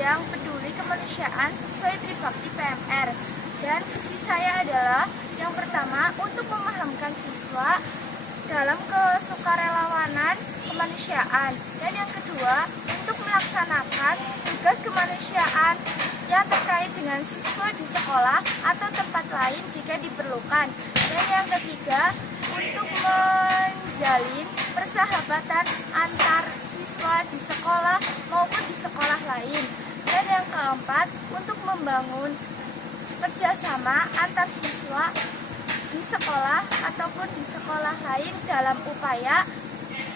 yang peduli kemanusiaan sesuai Tribakti PMR. Dan visi saya adalah yang pertama untuk memahamkan siswa dalam kesukarelawanan kemanusiaan, dan yang kedua untuk melaksanakan tugas kemanusiaan yang terkait dengan siswa di sekolah atau tempat lain jika diperlukan, dan yang ketiga untuk menjalin persahabatan antar siswa di sekolah maupun di sekolah lain, dan yang keempat untuk membangun kerjasama antar siswa di sekolah ataupun di sekolah lain dalam upaya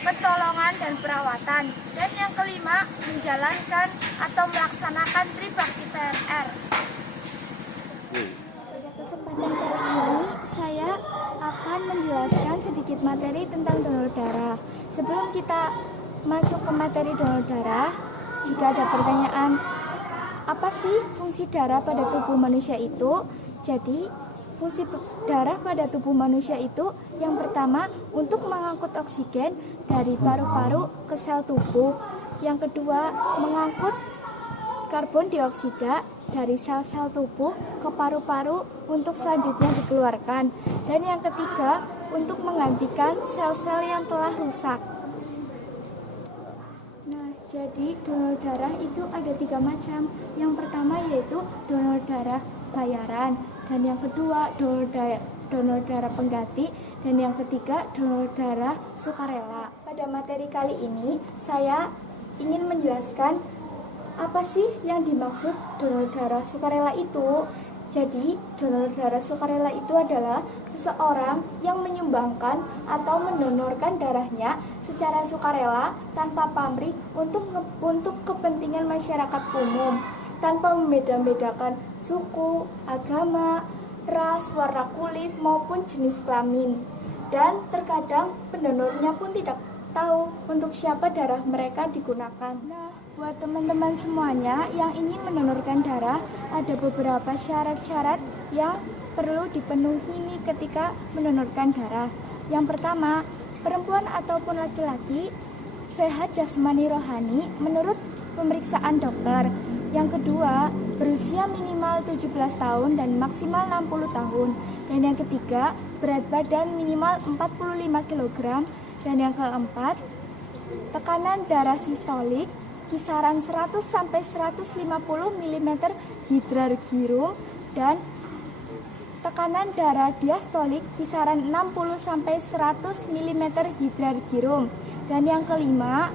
pertolongan dan perawatan, dan yang kelima menjalankan atau melaksanakan Tribakti PMR. Pada kesempatan kali ini saya akan menjelaskan sedikit materi tentang donor darah. Sebelum kita masuk ke materi donor darah, jika ada pertanyaan apa sih fungsi darah pada tubuh manusia itu? Jadi fungsi darah pada tubuh manusia itu yang pertama untuk mengangkut oksigen dari paru-paru ke sel tubuh. Yang kedua mengangkut karbon dioksida dari sel-sel tubuh ke paru-paru untuk selanjutnya dikeluarkan. Dan yang ketiga untuk menggantikan sel-sel yang telah rusak. Nah, jadi donor darah itu ada 3 macam. Yang pertama yaitu donor darah bayaran, dan yang kedua donor darah pengganti, dan yang ketiga donor darah sukarela. Pada materi kali ini saya ingin menjelaskan apa sih yang dimaksud donor darah sukarela itu. Jadi donor darah sukarela itu adalah seseorang yang menyumbangkan atau mendonorkan darahnya secara sukarela tanpa pamrih untuk kepentingan masyarakat umum, tanpa membeda-bedakan suku, agama, ras, warna kulit, maupun jenis kelamin. Dan terkadang pendonornya pun tidak tahu untuk siapa darah mereka digunakan. Nah, buat teman-teman semuanya yang ingin mendonorkan darah, ada beberapa syarat-syarat yang perlu dipenuhi nih ketika mendonorkan darah. Yang pertama, perempuan ataupun laki-laki sehat jasmani rohani menurut pemeriksaan dokter. Yang kedua, berusia minimal 17 tahun dan maksimal 60 tahun. Dan yang ketiga, berat badan minimal 45 kg. Dan yang keempat, tekanan darah sistolik kisaran 100 sampai 150 mm hidrargyrum, dan tekanan darah diastolik kisaran 60 sampai 100 mm hidrargyrum. Dan yang kelima,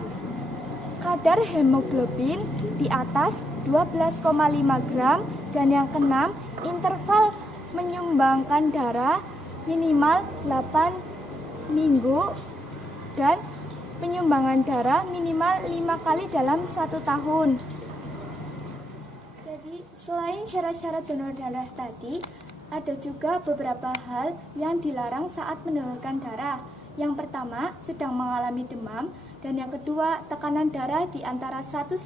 kadar hemoglobin di atas 12,5 gram. Dan yang keenam, interval menyumbangkan darah minimal 8 minggu dan penyumbangan darah minimal 5 kali dalam 1 tahun. Jadi selain syarat-syarat donor darah tadi, ada juga beberapa hal yang dilarang saat mendonorkan darah. Yang pertama, sedang mengalami demam, dan yang kedua, tekanan darah di antara 180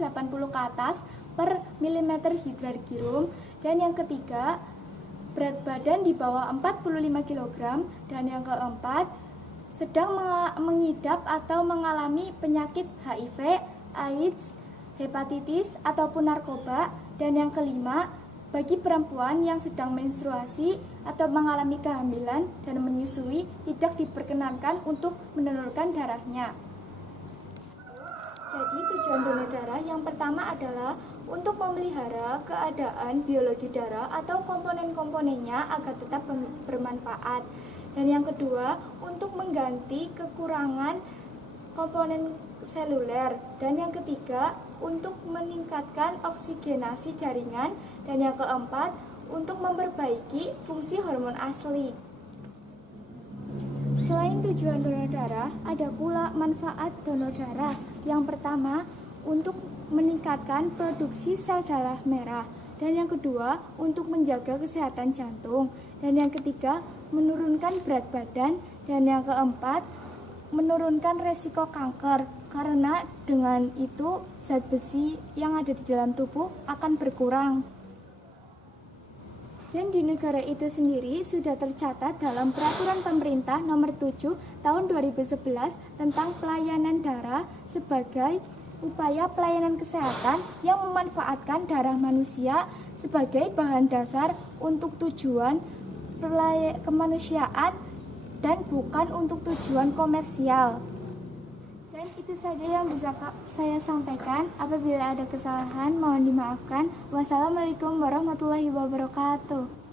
ke atas per milimeter hidrargyrum, dan yang ketiga, berat badan di bawah 45 kg, dan yang keempat, sedang mengidap atau mengalami penyakit HIV, AIDS, hepatitis, ataupun narkoba, dan yang kelima, bagi perempuan yang sedang menstruasi atau mengalami kehamilan dan menyusui tidak diperkenankan untuk mendonorkan darahnya. Jadi tujuan donor darah yang pertama adalah untuk memelihara keadaan biologi darah atau komponen-komponennya agar tetap bermanfaat. Dan yang kedua, untuk mengganti kekurangan komponen seluler. Dan yang ketiga, untuk meningkatkan oksigenasi jaringan. Dan yang keempat, untuk memperbaiki fungsi hormon asli. Selain tujuan donor darah, ada pula manfaat donor darah. Yang pertama, untuk meningkatkan produksi sel darah merah. Dan yang kedua, untuk menjaga kesehatan jantung. Dan yang ketiga, menurunkan berat badan. Dan yang keempat, menurunkan resiko kanker. Karena dengan itu, zat besi yang ada di dalam tubuh akan berkurang. Dan di negara itu sendiri sudah tercatat dalam Peraturan Pemerintah Nomor 7 Tahun 2011 tentang pelayanan darah sebagai upaya pelayanan kesehatan yang memanfaatkan darah manusia sebagai bahan dasar untuk tujuan kemanusiaan dan bukan untuk tujuan komersial. Dan itu saja yang bisa saya sampaikan. Apabila ada kesalahan mohon dimaafkan. Wassalamualaikum warahmatullahi wabarakatuh.